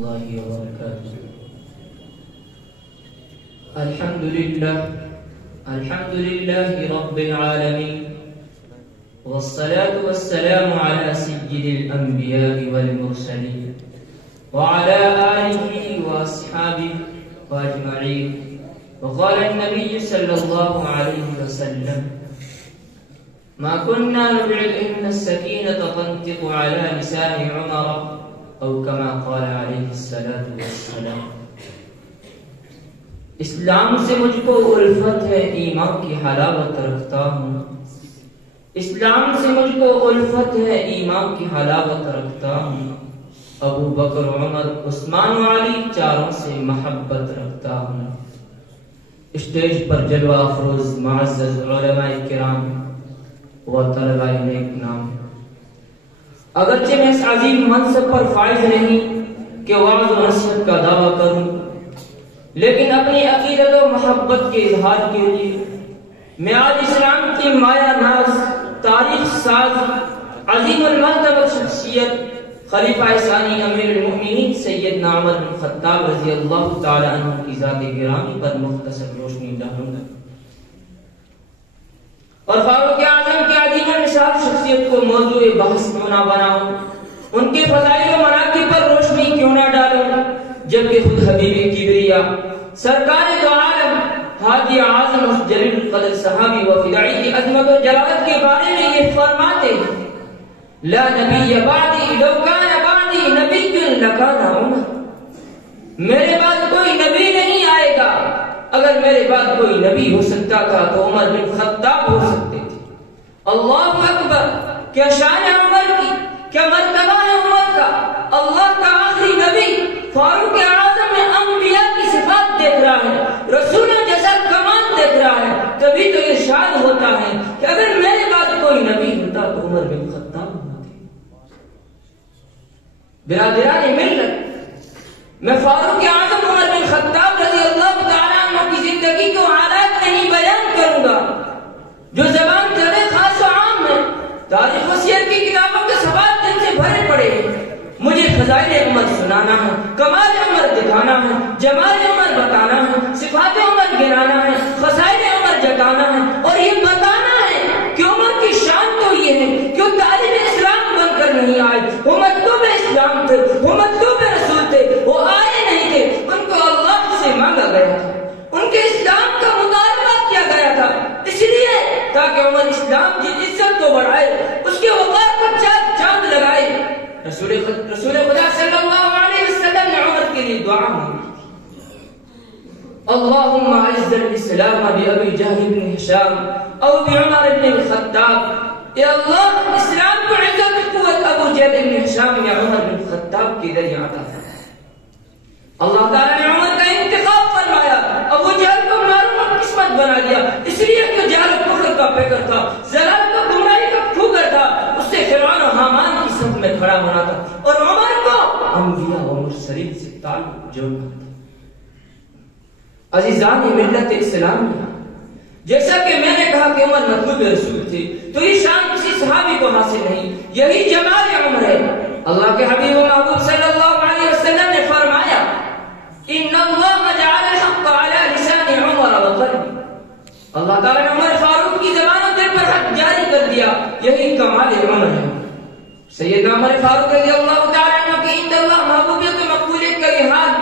الله وبركاته. الحمد لله رب العالمين، والصلاة والسلام على سيد الأنبياء والمرسلين وعلى آله وأصحابه وأجمعين. وقال النبي صلى الله عليه وسلم: ما كنا نبعد إن السكينة تنطق على لسان عمر، أو كما قال عليه الصلاة والسلام. اسلام سے مجھ کو الفت ہے، ایمان کی حلاوت رکھتا ہوں. اسلام سے مجھ کو الفت ہے، ایمان کی حلاوت رکھتا ہوں. ابو بکر، عمر، عثمان و علی چاروں سے محبت رکھتا ہوں. اسٹیج پر جلوہ افروز معزز علماء کرام و طلباء نیک نام، اگرچہ میں اس عظیم منصب پر فائز نہیں کہ وعظ و نصیحت کا دعویٰ کروں، لیکن اپنی عقیدت و محبت کے اظہار کے لیے میں آج اسلام کی مایہ ناز، تاریخ ساز، عظیم المرتبہ شخصیت خلیفہ ثانی امیر المؤمنین سیدنا عمر بن خطاب رضی اللہ تعالی عنہ کی ذات گرامی پر مختصر روشنی ڈالوں گا، اور فاروق اعظم کی عظیم المثال شخصیت کو موضوع بحث کیوں نہ بناؤں، ان کے فضائل و مناقب پر روشنی کیوں نہ ڈالوں، جبکہ خود حبیب کبریا سرکار دو عالم ہادی اعظم جلیل القدر صحابی و فدائی کی عظمت و جلالت کے بارے میں یہ فرماتے ہیں: لا نبی بعدی لو کان بعدی نبی لکان عمر. میرے بعد کوئی نبی نہیں آئے گا، اگر میرے بعد کوئی نبی ہو سکتا تھا تو عمر بن خطاب ہو سکتے تھے. اللہ اکبر! کیا شان ہے عمر کی، کیا مرتبہ ہے عمر کا. اللہ کا آخری نبی فاروق اعظم میں انبیاء کی صفات دیکھ رہا ہے، رسولوں جیسا کمال دیکھ رہا ہے. تبھی تو ارشاد ہوتا ہے کہ اگر میرے بعد کوئی نبی ہوتا تو عمر بن خطاب ہوتے. برادران ملت، میں فاروق اعظم عمر بن خطاب رضی اللہ تعالیٰ عنہ کی زندگی کو حالات نہیں بیان کروں گا جو زبان چلے خاص و عام ہے. تاریخ و سیر کی کتابوں کے سوال دن سے بھرے پڑے ہیں. مجھے فضائل عمر سنانا ہے، کمال عمر دکھانا ہے، جمال عمر بتانا ہے، صفات عمر گرانا ہے، خصائل عمر جتانا ہے، اور یہ بتانا ہے کہ عمر کی شان تو یہ ہے کہ وہ طالب اسلام بن کر نہیں آئے، وہ مطلوب اسلام تھے، وہ مطلوب رسول تھے، وہ آئے نہیں تھے، ان کو اللہ سے مانگا گیا تھا، ان کے اسلام کا مطالبہ کیا گیا تھا، اس لیے تاکہ عمر اسلام کی عزت کو بڑھائے، اس کے وقار پر چاند لگائے. رسول خدا صلی اللہ علیہ وسلم نے عمر کے لیے دعا مانگی: اللہم اعز الاسلام بابی جہل بن ہشام او بعمر بن الخطاب. اے اللہ، اسلام کو عزت و قوت ابو جہل بن ہشام یا عمر بن الخطاب کے ذریعے عطا فرما. اللہ تعالیٰ نے عمر کا انتخاب فرمایا، ابو جہل کو معروف قسمت بنا دیا، اس لیے کہ جہل کفر کا پیکر تھا، ضلال کا گمراہی کا پھوکر تھا، اس سے فرعون و حامان کی صف میں کھڑا ہونا تھا، اور عمر کو انبیاء و مرسلین سے تعلق جوڑنا تھا. عزیزان ملت اسلامیہ، جیسا کہ میں نے کہا کہ عمر مطلوب رسول تھے، تو یہ شان کسی صحابی کو حاصل نہیں، یہی جمال عمر ہے. اللہ کے حبیب و محبوب صلی اللہ علیہ وسلم نے فرمایا: ان اللہ جعل الحق علی لسان عمر وقلبه. اللہ تعالیٰ نے عمر فاروق کی زبان و دل پر حق جاری کر دیا، یہی کمال عمر ہے. سیدنا عمر فاروق رضی اللہ تعالیٰ عنہ کی عند اللہ محبوبیت و مقبولیت کا یہ حال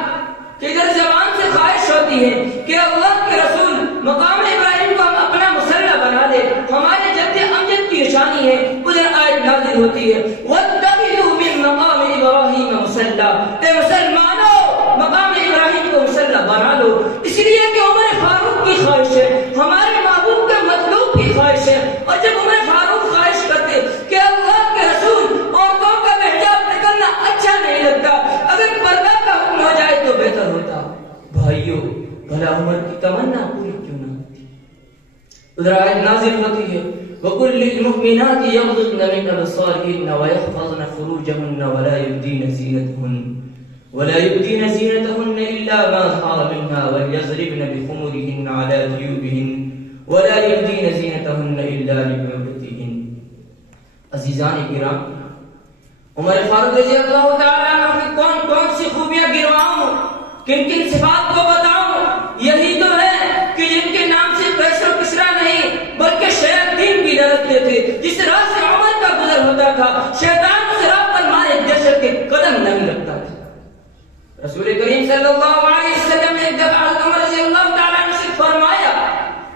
کہ ادھر زبان سے خواہش ہوتی ہے کہ اللہ کے رسول مقام ابراہیم کو ہم اپنا مسلح بنا دے، ہمارے جد امجد کی نشانی ہے. ادھر آیت نازل ہوتی ہے: وَاتَّخِذُوا مِن مَقَامِ إِبْرَاهِيمَ مُصَلًّى. اے مسلمانوں، مقام ابراہیم کو مسلح بنا لو. اس لیے کہ عمر فاروق کی خواہش ہے، ہمارے محبوب کے مطلوب کی خواہش ہے. اور جب عمر فاروق خواہش کرتے کہ اللہ کے رسول عورتوں کا حجاب نکلنا اچھا نہیں لگتا، اگر پردہ کا حکم ہو جائے تو بہتر ہوتا. بھائیو، بھلا عمر کی تمنا پوری کیوں نہ ہوتی؟ ادھر آیت نازل ہوتی ہے: وَقُلْ لِلْمُؤْمِنَاتِ يَغْضُضْنَ مِنْ أَبْصَارِهِنَّ وَيَحْفَظْنَ فُرُوجَهُنَّ وَلَا يُبْدِينَ زِينَتَهُنَّ إِلَّا مَا ظَهَرَ مِنْهَا وَلْيَضْرِبْنَ بِخُمُرِهِنَّ عَلَى جُيُوبِهِنَّ وَلَا يُبْدِينَ زِينَتَهُنَّ إِلَّا لِبُعُولَتِهِنَّ. عزیزان کرام، عمر فاروق رضی اللہ تعالیٰ عنہ کی کون کون سی خوبیاں کن کن صفات کو بتاؤں؟ یہی تو ہے کہ جن کے نام سے قیصر و کسریٰ نہیں بلکہ شیاطین بھی ڈرتے تھے. جس راہ سے عمر کا گزر ہوتا تھا شیطان اس راہ پر مارے دہشت کے قدم نہیں رکھتا تھا. رسول کریم صلی اللہ علیہ وسلم نے ایک دفعہ عمر رضی اللہ تعالیٰ عنہ سے فرمایا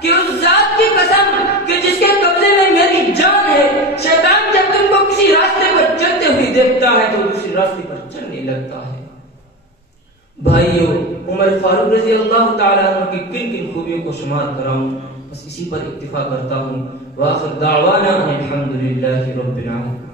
کہ اس ذات کی قسم کہ جس کے قبضے میں میری جان ہے، شیطان جب تم کو کسی راستے پر چلتے ہوئے دیکھتا ہے تو دوسری راستے پر چلنے لگتا ہے. بھائیو، عمر فاروق رضی اللہ تعالیٰ عنہ کی کن کن خوبیوں کو شمار کراؤں؟ بس اسی پر اکتفا کرتا ہوں. وآخر دعوانا الحمدللہ رب العالمین.